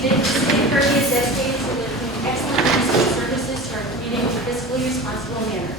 seated. The city of Kirby is dedicated to delivering excellent municipal services to our community in a fiscally responsible manner.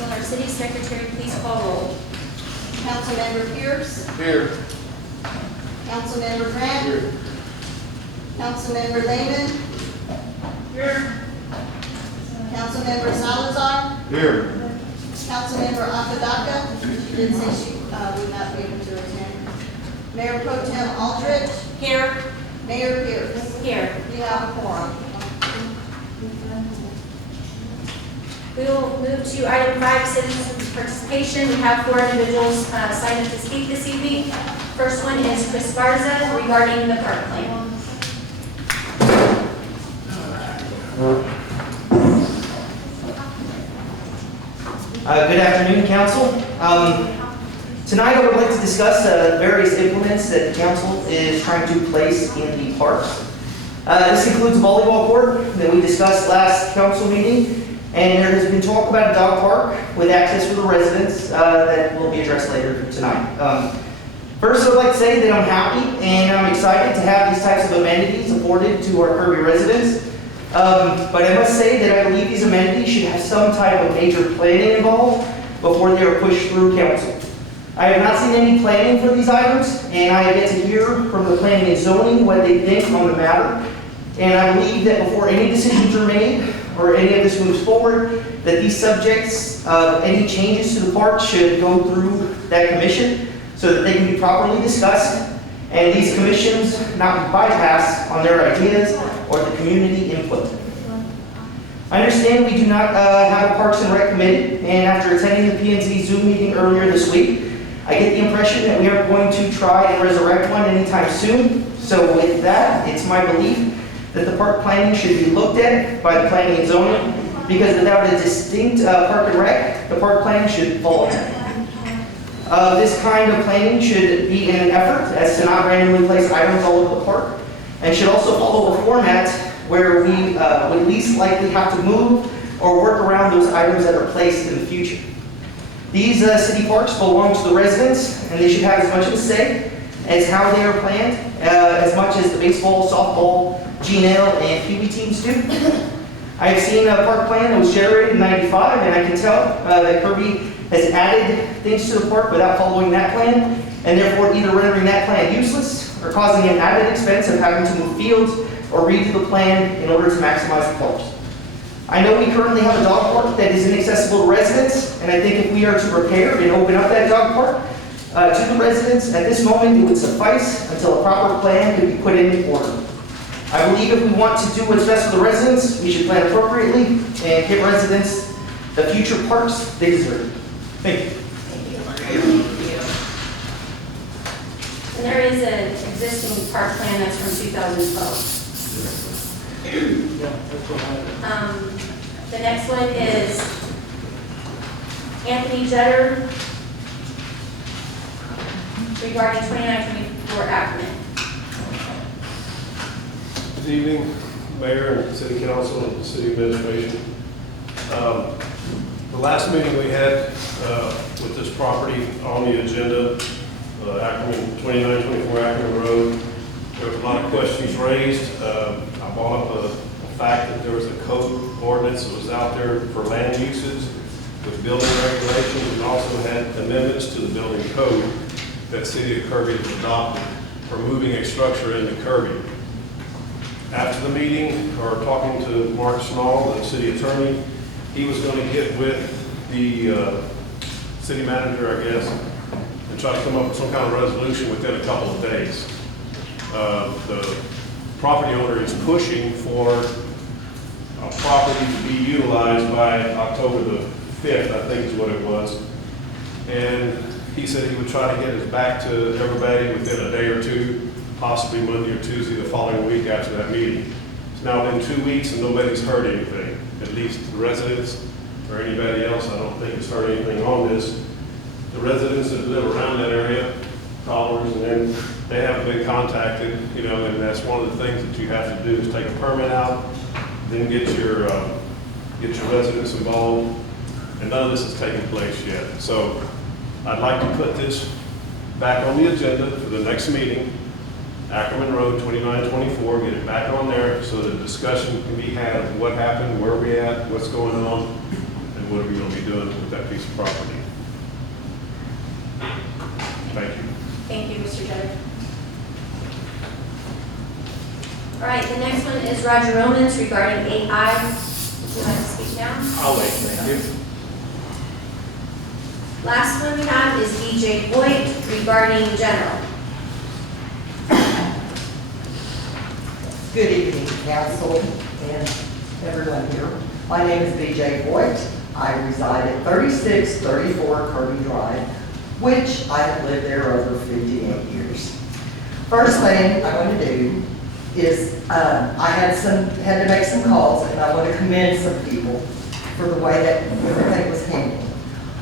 Will our city secretary please call roll? Councilmember Pierce. Here. Councilmember Grant. Here. Councilmember Lehman. Here. Councilmember Salazar. Here. Councilmember Apodaca. She did say she would not be able to attend. Mayor Pro Tem Aldrich. Here. Mayor Pierce. Here. You have a quorum. We will move to item 5, citizen participation. We have 4 individuals signed up to speak this evening. First one is Chris Garza regarding the park plan. Good afternoon, Council. Tonight I would like to discuss various implements that the Council is trying to place in the parks. This includes a volleyball court that we discussed last Council meeting, and there has been talk about a dog park with access for the residents that will be addressed later tonight. First, I'd like to say that I'm happy and I'm excited to have these types of amenities afforded to our Kirby residents. But I must say that I believe these amenities should have some type of major planning involved before they are pushed through council. I have not seen any planning for these items, and I have yet to hear from the planning and zoning what they think on the matter. And I believe that before any decisions are made or any of this moves forward, that these subjects of any changes to the park should go through that commission so that they can be properly discussed and these commissions not be bypassed on their ideas or the community input. I understand we do not have a Parks and Rec committee, and after attending the P&Z Zoom meeting earlier this week, I get the impression that we are going to try and resurrect one anytime soon. So with that, it's my belief that the park planning should be looked at by the planning and zoning, because without a distinct Park and Rec, the park plan should fall in. This kind of planning should be in an effort as to not randomly place items all over the park, and should also follow a format where we would least likely have to move or work around those items that are placed in the future. These city parks belong to the residents, and they should have as much of a say as how they are planned, as much as the baseball, softball, GNL, and Pee Wee teams do. I have seen a park plan that was generated in '95, and I can tell that Kirby has added things to the park without following that plan, and therefore either rendering that plan useless or causing an added expense of having to move fields or redo the plan in order to maximize the parks. I know we currently have a dog park that is inaccessible to residents, and I think if we are to repair and open up that dog park to the residents, at this moment it would suffice until a proper plan could be put in order. I believe if we want to do what's best for the residents, we should plan appropriately and give residents the future parks they deserve. Thank you. And there is an existing park plan that's from 2012. The next one is Anthony Jetter regarding 2924 Ackerman. Good evening, Mayor and City Council and City Administration. The last meeting we had with this property on the agenda, Ackerman, 2924 Ackerman Road, there was a lot of questions raised. I brought up the fact that there was a code ordinance that was out there for land uses with building regulations, and also had amendments to the building code that City of Kirby has adopted for moving a structure into Kirby. After the meeting, or talking to Mark Snall, the city attorney, he was going to get with the city manager, I guess, and try to come up with some kind of resolution within a couple of days. The property owner is pushing for a property to be utilized by October the 5th, I think is what it was. And he said he would try to get it back to everybody within a day or two, possibly Monday or Tuesday the following week after that meeting. It's now been 2 weeks and nobody's heard anything, at least the residents or anybody else. I don't think has heard anything on this. The residents that live around that area, callers, and then they haven't been contacted, and that's one of the things that you have to do is take a permit out, then get your residents involved, and none of this has taken place yet. So I'd like to put this back on the agenda for the next meeting, Ackerman Road 2924, get it back on there so that discussion can be had of what happened, where we at, what's going on, and what are we going to be doing with that piece of property. Thank you. Thank you, Mr. Judge. All right, the next one is Roger Romans regarding 8I. Would you like to speak now? I'll wait, thank you. Last one we have is DJ Boyd regarding general. Good evening, council and everyone here. My name is B.J. Boyd. I reside at 3634 Kirby Drive, which I have lived there over 58 years. First thing I want to do is I had to make some calls, and I want to commend some people for the way that everything was handled.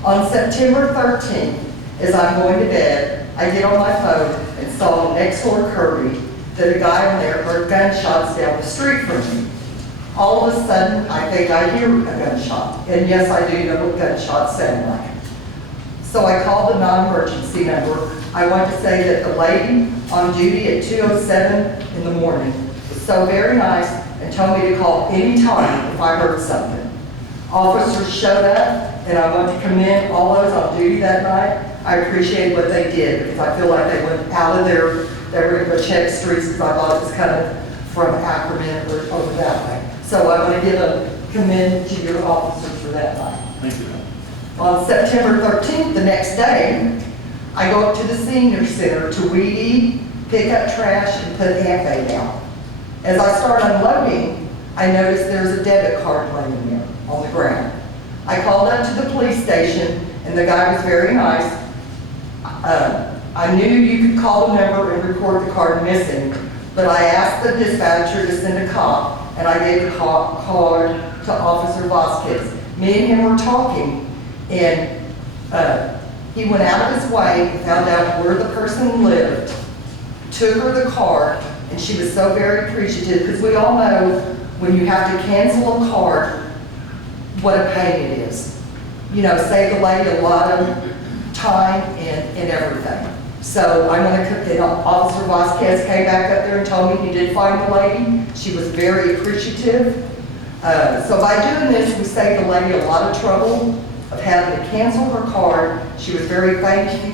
On September 13th, as I'm going to bed, I get on my phone and saw next door Kirby that a guy on there heard gunshots down the street from me. All of a sudden, I think I hear a gunshot. And yes, I do know what gunshots sound like. So I called the non-emergency number. I want to say that the lady on duty at 2:07 in the morning was so very nice and told me to call any time if I heard something. Officers showed up, and I want to commend all those on duty that night. I appreciate what they did because I feel like they went out of their, they were going to check streets because I thought it was coming from Ackerman or over that way. So I want to give a commend to your officers for that night. Thank you. On September 13th, the next day, I go up to the senior center to weed eat, pick up trash, and put Ant-Bay down. As I start unloading, I notice there's a debit card laying there on the ground. I called up to the police station, and the guy was very nice. I knew you could call the number and report the card missing, but I asked the dispatcher to send a cop, and I gave the card to Officer Vasquez. Me and him were talking, and he went out of his way, found out where the person lived, took her the card, and she was so very appreciative, because we all know when you have to cancel a card, what a pain it is. You know, save the lady a lot of time and everything. So I'm going to, Officer Vasquez came back up there and told me he did find the lady. She was very appreciative. So by doing this, we saved the lady a lot of trouble of having to cancel her card. She was very thankful.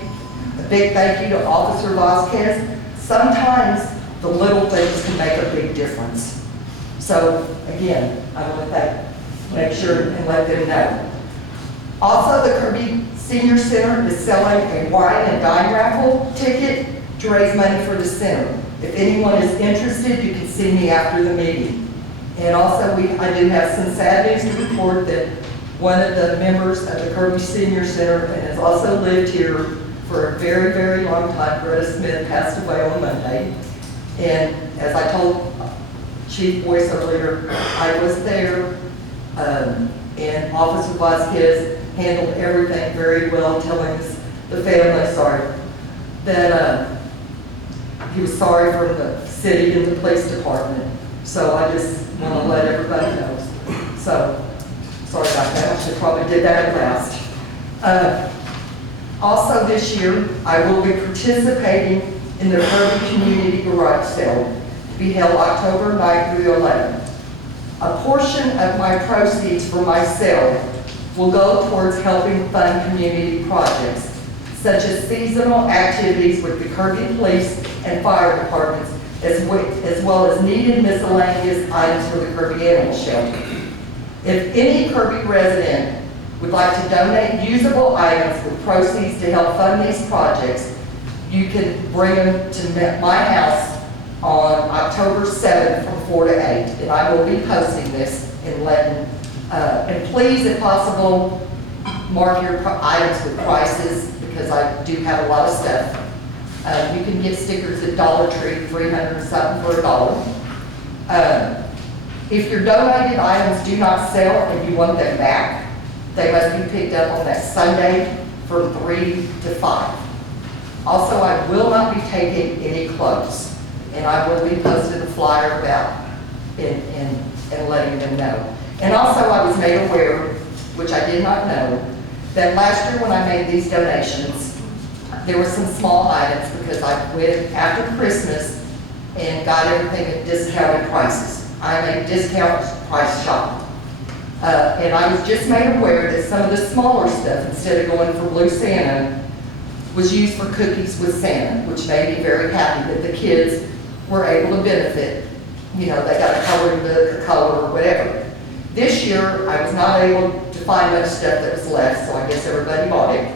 A big thank you to Officer Vasquez. Sometimes the little things can make a big difference. So again, I want to make sure and let them know. Also, the Kirby Senior Center is selling a wine and dine raffle ticket to raise money for the center. If anyone is interested, you can see me after the meeting. And also, I do have some sad news to report that one of the members of the Kirby Senior Center and has also lived here for a very, very long time, Greta Smith, passed away on Monday. And as I told Chief Boyce earlier, I was there, and Officer Vasquez handled everything very well, telling the family, that he was sorry for the city and the police department. So I just want to let everybody know. So, sorry about that, I should probably did that last. Also this year, I will be participating in the Kirby Community Garage Sale to be held October 9th through 11th. A portion of my proceeds from my sale will go towards helping fund community projects, such as seasonal activities with the Kirby Police and Fire Departments, as well as needed miscellaneous items for the Kirby Animal Shelter. If any Kirby resident would like to donate usable items with proceeds to help fund these projects, you can bring them to my house on October 7th from 4 to 8, and I will be posting this and letting, and please, if possible, mark your items with prices, because I do have a lot of stuff. You can get stickers at Dollar Tree, 300 and something for $1. If your donated items do not sell and you want them back, they must be picked up on that Sunday from 3 to 5. Also, I will not be taking any clothes, and I will be posting a flyer about and letting them know. And also, I was made aware, which I did not know, that last year when I made these donations, there were some small items because I went after Christmas and got everything at discounted prices. I'm a discount price shop. And I was just made aware that some of the smaller stuff, instead of going for Blue Santa, was used for cookies with Santa, which made me very happy that the kids were able to benefit. You know, they got a coloring book, a color, or whatever. This year, I was not able to find much stuff that was left, so I guess everybody bought it.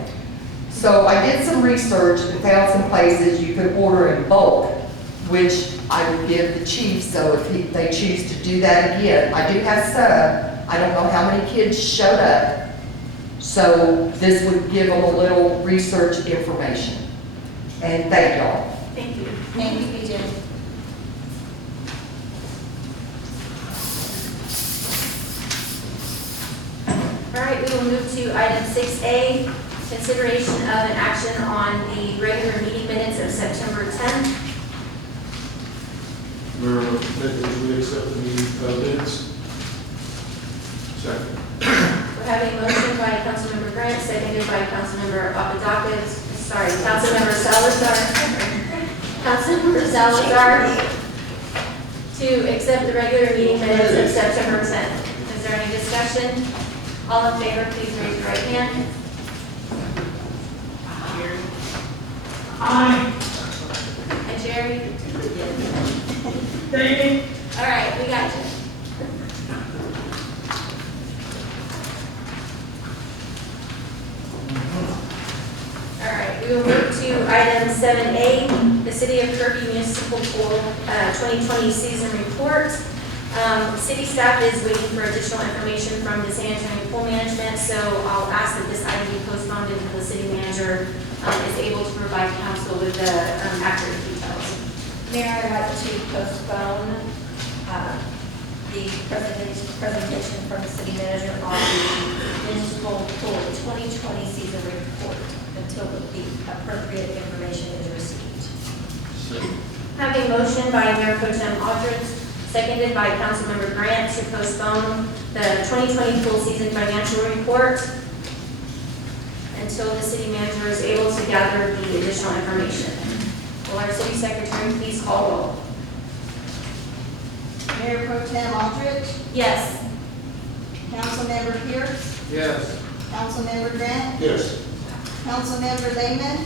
So I did some research and found some places you could order in bulk, which I would give the chief, so if they choose to do that again. I do have some. I don't know how many kids showed up, so this would give them a little research information. And thank y'all. Thank you. Thank you, BJ. All right, we will move to item 6A, consideration of an action on the regular meeting minutes of September 10th. Mayor, we accept the minutes. Second. We're having a motion by Councilmember Grant, seconded by Councilmember Papadakis, sorry, Councilmember Salazar. Councilmember Salazar to accept the regular meeting minutes of September 10th. Is there any discussion? All in favor, please raise your right hand. Aye. And Jerry? David? All right, we got you. All right, we will move to item 7A, the City of Kirby Municipal Pool 2020 Season Report. City staff is waiting for additional information from the San Antonio Pool Management, so I'll ask that this item be postponed until the city manager is able to provide council with the accurate details. Mayor, I'd like to postpone the presentation from the city manager on the municipal pool 2020 season report until the appropriate information is received. Having a motion by Mayor Pro Tem Aldridge, seconded by Councilmember Grant to postpone the 2020 pool season financial report until the city manager is able to gather the additional information. Will our city secretary please call roll? Mayor Pro Tem Aldridge, Yes. Councilmember Pierce, Yes. Councilmember Grant, Yes. Councilmember Lehman,